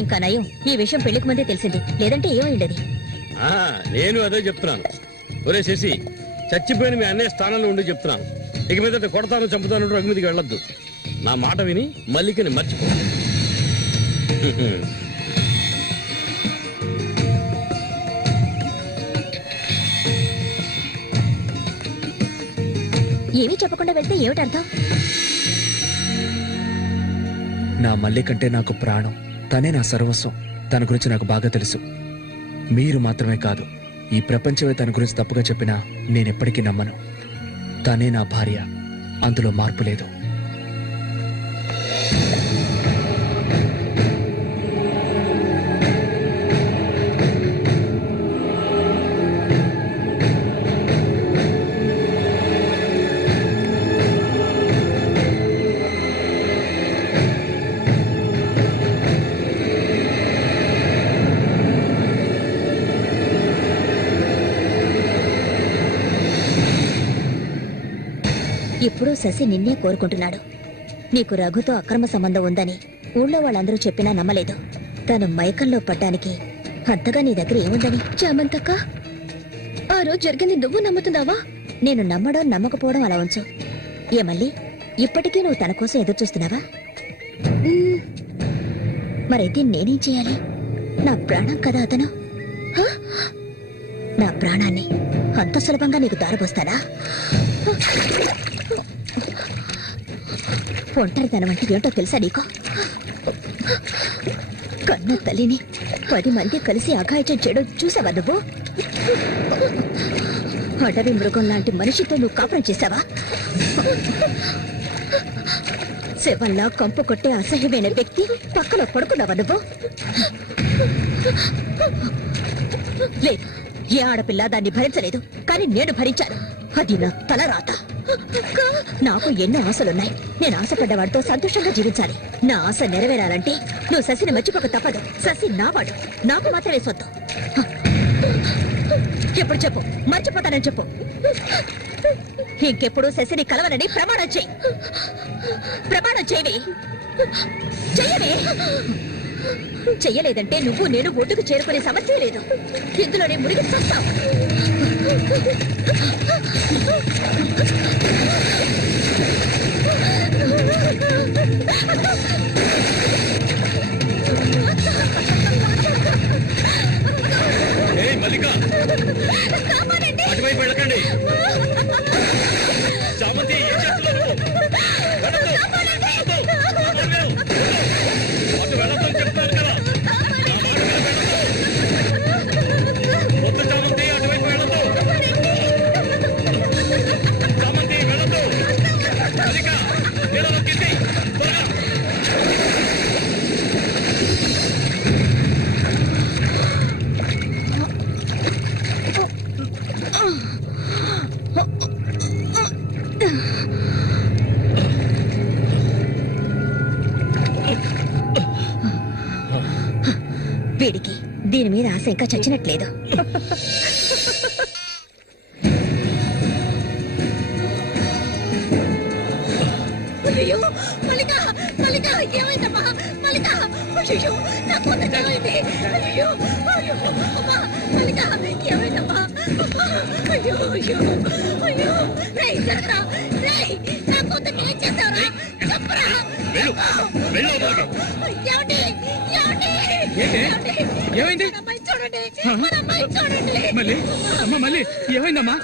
ఇంకా నయం, ఈ విషయం పెళ్లికి ముందే తెలిసింది. లేదంటే ఏమైండది? నేను అదే చెప్తున్నాను. ఒరే శశి, చచ్చిపోయిన మీ అన్నయ్య స్థానంలో ఉండి చెప్తున్నాను. ఇక మీద కొడతాను చంపుతాను రఘు మీదకి వెళ్ళొద్దు. నా మాట విని మల్లికని మర్చిపో. ఏమీ చెప్పకుండా వెళ్తే ఏమిటి అర్థం? నా మల్లి కంటే నాకు ప్రాణం, తనే నా సర్వస్వం. తన గురించి నాకు బాగా తెలుసు. మీరు మాత్రమే కాదు, ఈ ప్రపంచమే తన గురించి తప్పుగా చెప్పినా నేనెప్పటికీ నమ్మను. తనే నా భార్య, అందులో మార్పు లేదు. ఇప్పుడు శశి నిన్నే కోరుకుంటున్నాడు. నీకు రఘుతో అక్రమ సంబంధం ఉందని ఊళ్ళో వాళ్ళందరూ చెప్పినా నమ్మలేదు. తను మైకంలో పడ్డానికి అంతగా నీ దగ్గర ఏముందని? చామంతక్క, ఆ రోజు జరిగింది నువ్వు నమ్ముతున్నావా? నేను నమ్మడం నమ్మకపోవడం అలా ఉంచు. ఏ మళ్ళీ ఇప్పటికీ నువ్వు తన కోసం ఎదురు చూస్తున్నావా? మరైతే నేనేం చేయాలి? నా ప్రాణం కదా అతను. హ? నా ప్రాణాన్ని అంత సులభంగా నీకు దారిపోస్తానా? ఒంటరితనం అంటే ఏంటో తెలుసా నీకు? కన్న తల్లిని 10 మంది కలిసి అఘాయిత్యం చేయడం చూసావా నువ్వు? అడవి మృగం లాంటి మనిషితో నువ్వు కాపురం చేశావా? శవంలా కంపు కొట్టే అసహ్యమైన వ్యక్తి పక్కలో పడుకున్నావా నువ్వు? లేదు, ఏ ఆడపిల్ల దాన్ని భరించలేదు, కానీ నేను భరించాను. అది నా తలరాత. నాకు ఎన్నో ఆశలున్నాయి. నేను ఆశపడ్డవాడితో సంతోషంగా జీవించాలి. నా ఆశ నెరవేరాలంటే నువ్వు శశిని మర్చిపోక తప్పదు. శశి నావాడు, నాకు మాత్రమే సొత్తు. ఎప్పుడు చెప్పు, మర్చిపోతానని చెప్పు. ఇంకెప్పుడు శశిని కలవనని ప్రమాణం చేయి. ప్రమాణం చేయవే, చెయ్యవే. చెయ్యలేదంటే నువ్వు నేను ఒడ్డుకు చేరుకునే సమస్య లేదు. ఇందులోనే మునిగి చస్తావు. అటువైపు వెళ్ళకండి. చామంతి, ఏం చేస్తున్నావు నువ్వు? అటు వెళ్ళొద్దని చెప్తాను కదా. నా మాట వెళ్ళొద్దు. వద్దు చామంతి, అటువైపు వెళ్ళొద్దు. చామంతి వెళ్ళొద్దు. మల్లిక, నీళ్ళలో కింది త్వరగా. వీడికి దీని మీద ఆశ ఇంకా చచ్చినట్లేదు. అయ్యో మల్లిక, మల్లిక, ఏమైందమ్మా? మల్లిక, అయ్యో నా కూతురు చనిపోయింది. అయ్యో, అయ్యో, అమ్మా, మల్లిక, ఏమైందమ్మా? అయ్యో, అయ్యో, అయ్యో, రేయ్ జరగరా, రేయ్, నా కూతురు ఏం చేశావురా? చెప్పరా. ఏమండి, ఏమండి, ఏమండి? ఏమైంది? మన అమ్మాయి చూడండి, మన అమ్మాయి చూడండి. మళ్ళీ అమ్మా, మళ్ళీ ఏమైందమ్మా?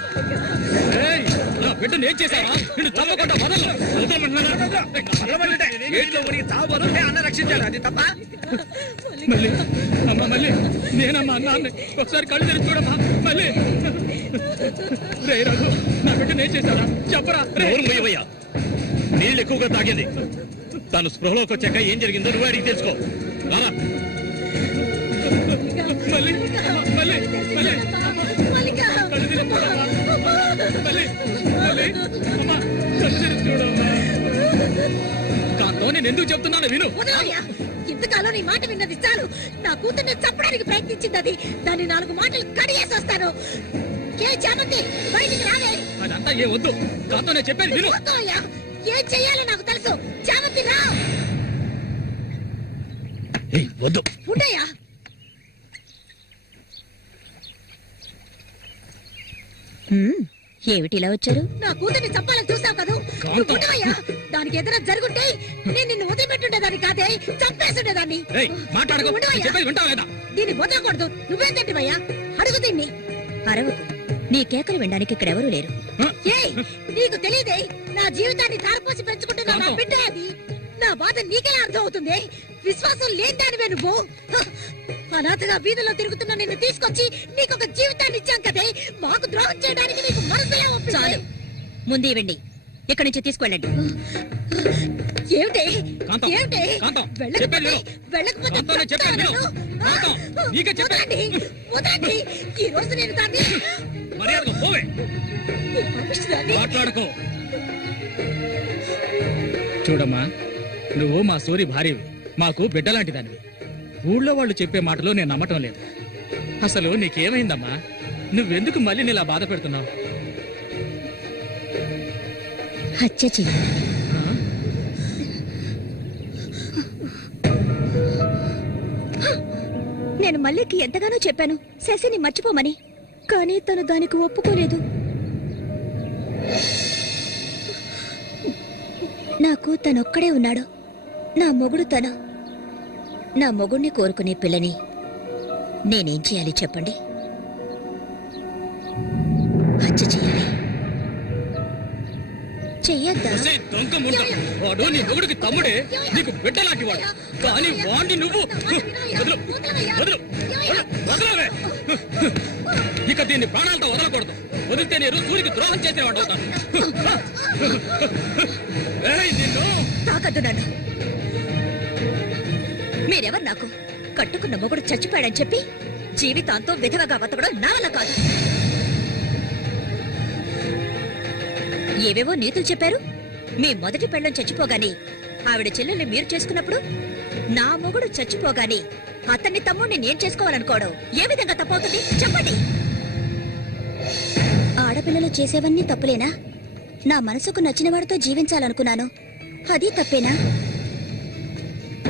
ఏయ్, నా బిడ్డను ఏం చేశావా? నిన్ను తప్పకుండా వదలను. అన్న రక్షించాలి, అది తప్ప. మళ్ళీ అమ్మా, మళ్ళీ నేనమ్మా అన్నాన్ని ఒకసారి కళ్ళు తెరిచి చూడమ్మా. మళ్ళీ రే రఘు, నా బిడ్డను ఏం చేశారా? చెప్పరా. మూయవయ్యా, నీళ్ళు ఎక్కువగా తాగింది. తను స్పృహలోకి వచ్చాక ఏం జరిగిందో నువ్వు అడిగి తెలుసుకో. రారా. మళ్ళీ మళ్ళీ మళ్ళీ మల్లిక, కళ్ళు తెరిచి చూడమ్మా. మళ్ళీ మళ్ళీ అమ్మా, కళ్ళు తెరిచి చూడమ్మా. కాంతో నేను ఎందుకు చెప్తున్నాను విను. వదలయ్యా, ఇంతకాలం నీ మాట విన్నది చాలు. నా కూతుర్ని చంపడానికి ప్రయత్నించింది అది. దాన్ని 4 మాటలు కడిగేసి వస్తాను. ఏ చామంతి, బయటికి రాలే. అదంతా ఏ వద్దు. కాంతో నేను చెప్పేది విను. వద్దయ్యా, ఏం చెయ్యాలో నాకు తెలుసు. చామంతి రా. వద్దు. ఉండయ్యా. ఏమిటి ఇలా వచ్చారు? నా కూతుర్ని చంపాలని చూసావు కదా. నువ్వు ఉండవయ్యా. దానికి ఏదైనా జరుగుంటే నేను నిన్ను వదిలిపెట్టుండేదాన్ని కాదే, చంపేసుండేదాన్ని. మాట్లాడుకో, చెప్పేది వింటావు లేదా? దీన్ని వదలకూడదు. నువ్వేం తింటివయ్యా? అడుగు దీన్ని. అరవకు, నీ కేకలు వినడానికి ఇక్కడ ఎవరూ లేరు. ఏయ్, నీకు తెలియదే నా జీవితాన్ని ధారపోసి పెంచుకుంటున్నా నా బిడ్డ అది. నా బాధ నీకెలా అర్థం అవుతుంది? విశ్వాసం లేదానివే నువ్వు. అనాథగా వీధిలో తిరుగుతున్న నిన్ను తీసుకొచ్చి నీకొక జీవితాన్ని ఇచ్చాం కదే, మాకు ద్రోహం చేయడానికి నీకు మనసులే ఒప్పింది. చాలు, ముందు ఇవ్వండి, ఇక్కడి నుంచి తీసుకెళ్ళండి. ఏమిటి కాంతం, ఏమిటి? కాంతం, వెళ్ళకపోతే చెప్పేది విను. వెళ్ళకపోతే కాంతం, నేను చెప్పేది విను. కాంతం, నీకే చెప్పేది. వదండి, వదండి. ఈ రోజు నేను దాన్ని మర్యాదగా పోవే, ఈ పంపిస్తాన్ని మాట్లాడుకో. చూడమ్మా, నువ్వు మా సూరి భార్యవి, మాకు బిడ్డలాంటి దానివి. ఊళ్ళో వాళ్ళు చెప్పే మాటలు నేను నమ్మటం లేదు. అసలు నీకేమైందమ్మా? నువ్వెందుకు మళ్ళీ నీలా బాధ పెడుతున్నావు? హత్య చెయ్యి. నేను మల్లికి ఎంతగానో చెప్పాను శశిని మర్చిపోమని, కానీ తను దానికి ఒప్పుకోలేదు. నాకు తనొక్కడే ఉన్నాడు, నా మొగుడు తను. నా మొగుడిని కోరుకునే పిల్లని నేనేం చేయాలి చెప్పండి? హత్య చెయ్యాలి. చెయ్యొద్దా? ఒసేయ్ దొంగ ముండ, వాడు నీ మొగుడికి తమ్ముడే, నీకు బిడ్డలాంటి వాడు. కానీ వాణ్ణి నువ్వు వదలు, వదలు, వదలవే. ఇక దీన్ని ప్రాణాలతో వదలకూడదు. వదిలితే నేను సూర్యుకి ద్రోహం చేసిన వాడు అవుతాను. ఏయ్, నిన్ను తాకద్దు నన్ను. మీరెవరు నాకు? కట్టుకున్న మొగుడు చచ్చిపోయాడని చెప్పి జీవితాంతం విధవగా బతకడం నా వల్ల కాదు. ఏవేవో నీతులు చెప్పారు. మీ మొదటి పెళ్ళం చచ్చిపోగానే ఆవిడ చెల్లెల్ని మీరు చేసుకున్నప్పుడు, నా మొగుడు చచ్చిపోగానే అతన్ని తమ్ముడిని నేను చేసుకోవాలనుకోవడం ఏ విధంగా తప్పవుతుంది చెప్పండి? ఆడపిల్లలు చేసేవన్నీ తప్పులేనా? నా మనసుకు నచ్చిన వాడితో జీవించాలనుకున్నాను, అది తప్పేనా?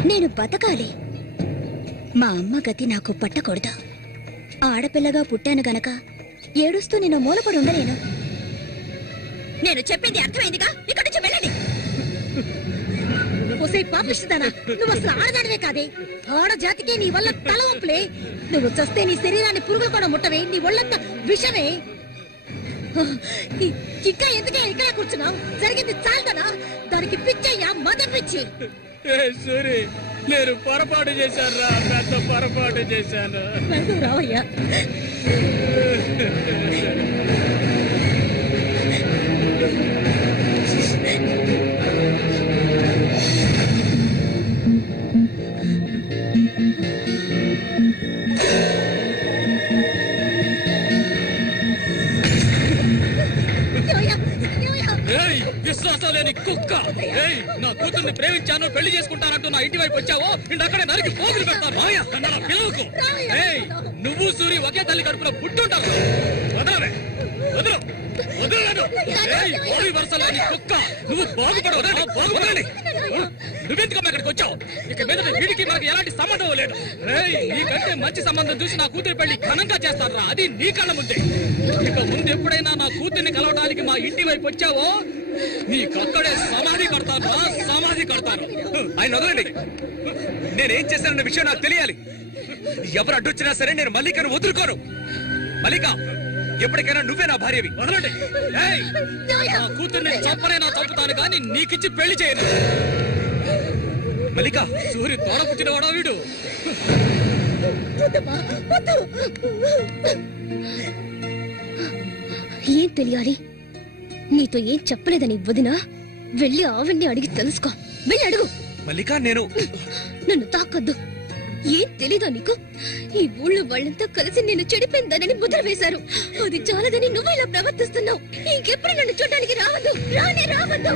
నేను బతకాలి. మా అమ్మ గతి నాకు పట్టకూడదు. ఆడపిల్లగా పుట్టాను గనక ఏడుస్తూ నేను మూలపడి ఉండలేను. నేను చెప్పింది అర్థమైందిగా, ఇక్కడి నుంచి వెళ్ళండి. పాపిస్తానా? నువ్వు అసలు ఆడదానివే కాదే. ఆడ జాతికే నీ వల్ల తల వంపులే. నువ్వు చస్తే నీ శరీరాన్ని పురుగులు కూడా ముట్టవే, నీ ఒళ్ళంతా విషమే. ఇంకా ఎందుకే ఇక్కడ కూర్చున్నావు? జరిగింది చాలుదనా? దానికి పిచ్చయ్యా, మద పిచ్చి. సూరి, నేను పొరపాటు చేశాను రా, పెద్ద పొరపాటు చేశాను. రావయ్యా. విశ్వాసం లేని కుక్క. ఏయ్, నా కూతుర్ని ప్రేమించాను, పెళ్లి చేసుకుంటానంటూ నా ఇంటి వైపు వచ్చావో ఇంటక్కడే నరికి పోగులు పెడతాను. పిల్లలకు ఏయ్, నువ్వు సూరి ఒకే తల్లి కడుపులో పుట్టుంటారు. వదలవే, వదలు, వదలను. ఏయ్, ఓరి వరుసలేని కుక్క, నువ్వు బాగుపడవు. బాగుపడాలి. నువ్వెందుకమ్మా ఇక్కడికి వచ్చావు? ఇక మీద వీడికి మనకి ఎలాంటి సంబంధం లేదు. ఏయ్, నీకంటే మంచి సంబంధం చూసి నా కూతురి పెళ్లి ఘనంగా చేస్తారా, అది నీ కళ్ళ ముందే. ఇక ముందు ఎప్పుడైనా నా కూతుర్ని కలవడానికి మా ఇంటి వైపు వచ్చావో నీకక్కడే సమాధి కడతాను, సమాధి కడతాను. ఆయన వదలండి. నేనేం చేశానన్న విషయం నాకు తెలియాలి. ఎవరు అడ్డొచ్చినా సరే నేను మల్లికను వదులుకోను. మల్లిక, ఎప్పటికైనా నువ్వే నా భార్యవి. వదలండి. ఏయ్, నా కూతుర్ని చంపనైనా చంపుతాను కానీ నీకిచ్చి పెళ్లి చేయను. మల్లిక, సూరి తోడ పుట్టినవాడా వీడు? ఏం తెలియాలి? నీతో ఏం చెప్పలేదని వదినా, వెళ్ళి ఆవిడ్ని అడిగి తెలుసుకో. వెళ్ళి అడుగు. మల్లిక, నేను నన్ను తాకొద్దు. ఏం తెలీదా నీకు? ఈ ఊళ్ళో వాళ్ళంతా కలిసి నేను చెడిపోయిందనని ముద్ర వేశారు. అది చాలదని నువ్వు ఇలా ప్రవర్తిస్తున్నావు. ఇంకెప్పుడు నన్ను చూడడానికి రావద్దు, రానే రావద్దు.